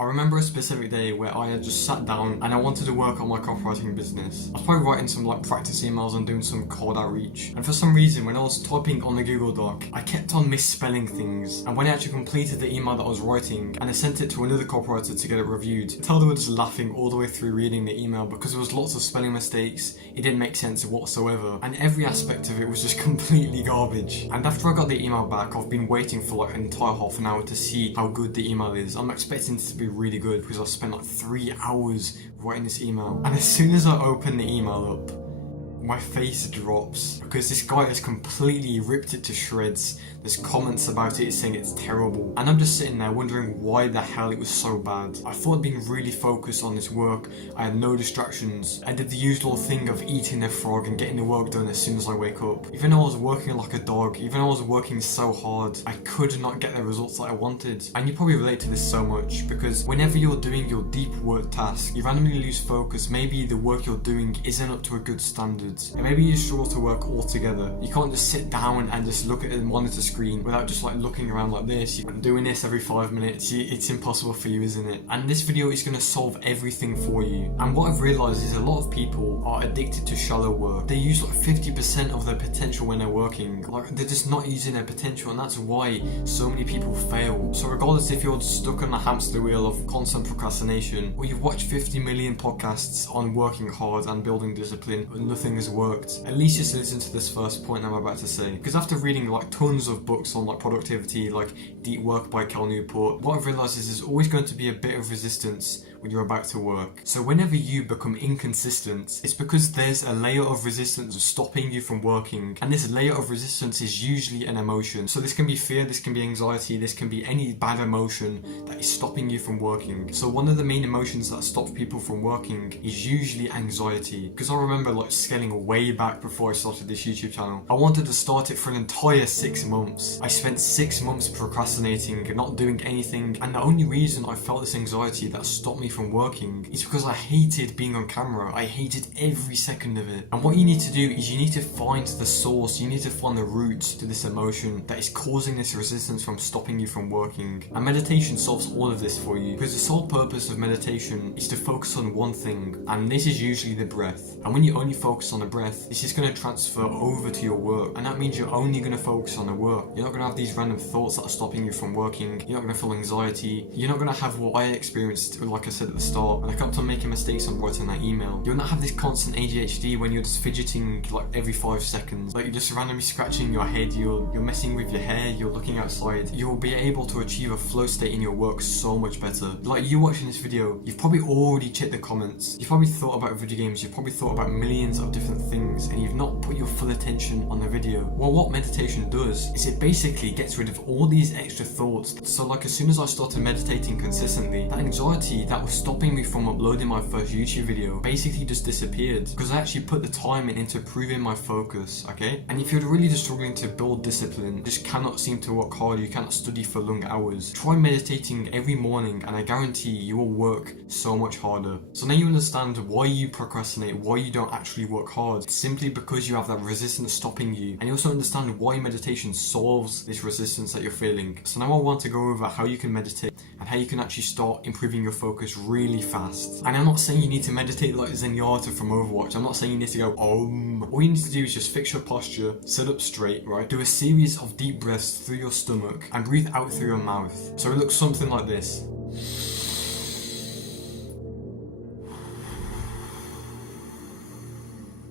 I remember a specific day where I had just sat down and I wanted to work on my copywriting business. I was probably writing some practice emails and doing some cold outreach. And for some reason, when I was typing on the Google Doc, I kept on misspelling things. And when I actually completed the email that I was writing and I sent it to another copywriter to get it reviewed, I told they were just laughing all the way through reading the email because there was lots of spelling mistakes. It didn't make sense whatsoever. And every aspect of it was just completely garbage. And after I got the email back, I've been waiting for an entire half an hour to see how good the email is. I'm expecting it to be really good because I've spent 3 hours writing this email. And as soon as I open the email up, my face drops because this guy has completely ripped it to shreds. There's comments about it saying it's terrible, and I'm just sitting there wondering why the hell it was so bad. I thought I'd been really focused on this work. I had no distractions. I did the usual thing of eating a frog and getting the work done as soon as I wake up. Even though I was working like a dog, even though I was working so hard, I could not get the results that I wanted. And you probably relate to this so much because whenever you're doing your deep work task, you randomly lose focus. Maybe the work you're doing isn't up to a good standard, and maybe you struggle to work altogether. You can't just sit down and just look at the monitor screen without just looking around like this. You're doing this every 5 minutes. It's impossible for you, isn't it? And this video is going to solve everything for you. And what I've realized is a lot of people are addicted to shallow work. They use 50% of their potential when they're working. They're just not using their potential, and that's why so many people fail. So regardless if you're stuck on the hamster wheel of constant procrastination, or you've watched 50 million podcasts on working hard and building discipline but nothing has worked, at least just listen to this first point I'm about to say. Because after reading tons of books on productivity, Deep Work by Cal Newport, what I've realized is there's always going to be a bit of resistance when you're about to work. So whenever you become inconsistent, it's because there's a layer of resistance stopping you from working, and this layer of resistance is usually an emotion. So this can be fear, this can be anxiety, this can be any bad emotion that is stopping you from working. So one of the main emotions that stops people from working is usually anxiety. Because I remember scaling way back before I started this YouTube channel. I wanted to start it for an entire 6 months. I spent 6 months procrastinating, not doing anything, and the only reason I felt this anxiety that stopped me from working is because I hated being on camera. I hated every second of it. And what you need to do is you need to find the source, you need to find the root to this emotion that is causing this resistance from stopping you from working. And meditation solves all of this for you, because the sole purpose of meditation is to focus on one thing, and this is usually the breath. And when you only focus on the breath, this is going to transfer over to your work, and that means you're only going to focus on the work. You're not going to have these random thoughts that are stopping you from working. You're not going to feel anxiety. You're not going to have what I experienced, like I said at the start, and I kept on making mistakes on writing that email. You'll not have this constant ADHD when you're just fidgeting every 5 seconds. You're just randomly scratching your head, you're messing with your hair, you're looking outside. You'll be able to achieve a flow state in your work so much better. You watching this video, you've probably already checked the comments. You've probably thought about video games, you've probably thought about millions of different things, and you've not put your full attention on the video. Well, what meditation does is it basically gets rid of all these extra thoughts. So as soon as I started meditating consistently, that anxiety that was stopping me from uploading my first YouTube video basically just disappeared, because I actually put the time into improving my focus, okay? And if you're really just struggling to build discipline, just cannot seem to work hard, you cannot study for long hours, try meditating every morning and I guarantee you will work so much harder. So now you understand why you procrastinate, why you don't actually work hard. It's simply because you have that resistance stopping you, and you also understand why meditation solves this resistance that you're feeling. So now I want to go over how you can meditate and how you can actually start improving your focus really fast. And I'm not saying you need to meditate like Zenyatta from Overwatch. I'm not saying you need to go Om. All you need to do is just fix your posture, sit up straight, right? Do a series of deep breaths through your stomach and breathe out through your mouth. So it looks something like this.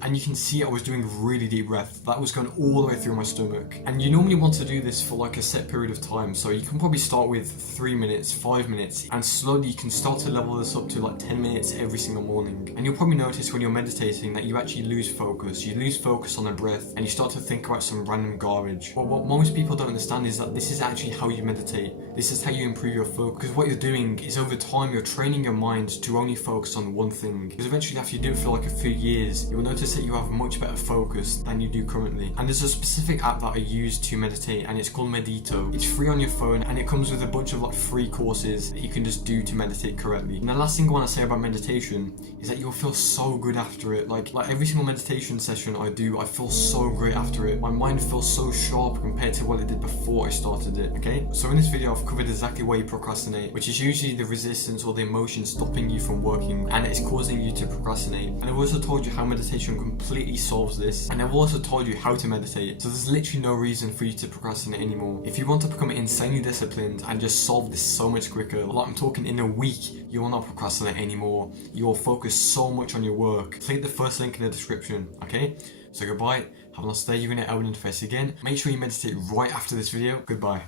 And you can see I was doing really deep breath. That was going all the way through my stomach. And you normally want to do this for a set period of time. So you can probably start with 3 minutes, 5 minutes, and slowly you can start to level this up to 10 minutes every single morning. And you'll probably notice when you're meditating that you actually lose focus. You lose focus on the breath and you start to think about some random garbage. But what most people don't understand is that this is actually how you meditate. This is how you improve your focus. Because what you're doing is over time you're training your mind to only focus on one thing. Because eventually after you do it for a few years, you'll notice that you have much better focus than you do currently. And there's a specific app that I use to meditate, and it's called Medito. It's free on your phone, and it comes with a bunch of like free courses that you can just do to meditate correctly. And the last thing I want to say about meditation is that you'll feel so good after it. Like every single meditation session I do, I feel so great after it. My mind feels so sharp compared to what it did before I started it. Okay, so in this video I've covered exactly why you procrastinate, which is usually the resistance or the emotion stopping you from working, and it's causing you to procrastinate. And I've also told you how meditation completely solves this, and I've also told you how to meditate. So there's literally no reason for you to procrastinate anymore. If you want to become insanely disciplined and just solve this so much quicker, like I'm talking in a week, you will not procrastinate anymore. You will focus so much on your work. Click the first link in the description. Okay, so goodbye, have a nice day. You're gonna Elden interface again. Make sure you meditate right after this video. Goodbye.